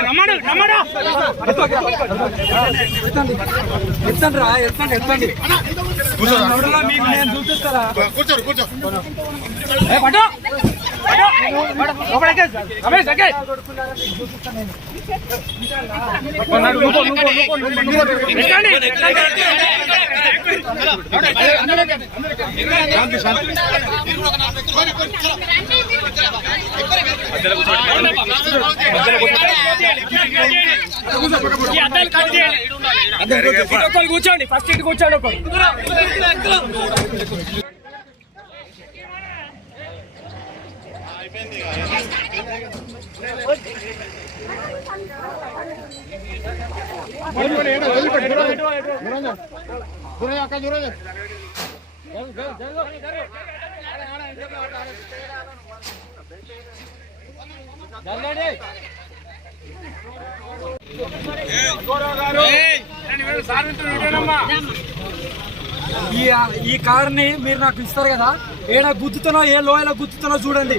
రమ్మడు రమ్మడా ఎత్తండి రా ఎత్తండి ఎత్తండి కూర్చోరు కూర్చో కూర్చోండి ఫస్ట్ ఇటు కూర్చోండి ఒకరు. ఈ కార్ని మీరు నాకు ఇస్తారు కదా? ఏడ గుద్దుతున్నా ఏ లోయలో గుద్దుతున్నా చూడండి.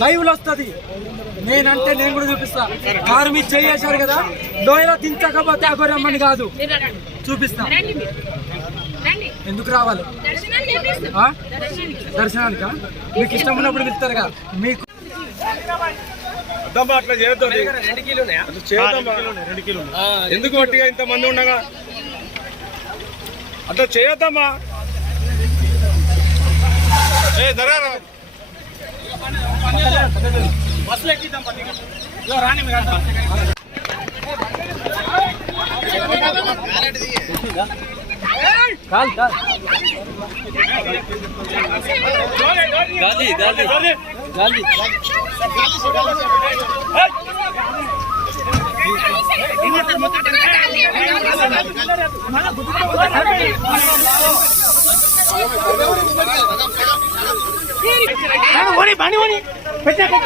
లైవ్లో వస్తుంది. నేనంటే నేను కూడా చూపిస్తా. కారు మీరు చేయేశారు కదా లోయలో దించకపోతే అగోరమ్మని కాదు. చూపిస్తా. రండి మీరు. రండి ఎందుకు రావాలి? దర్శనానికి? మీకు ఇష్టం ఉన్నప్పుడు వెళ్తారు కదా. మీకు అట్లా చేయొద్దు చేయొద్దమ్మా ఎందుకు వట్టిగా ఇంత మంది ఉండగా? అట్లా చేయొద్దమ్మా. ఏ జరగరా కాదు కాదు గాలి గాలి గాలి పెట్టండి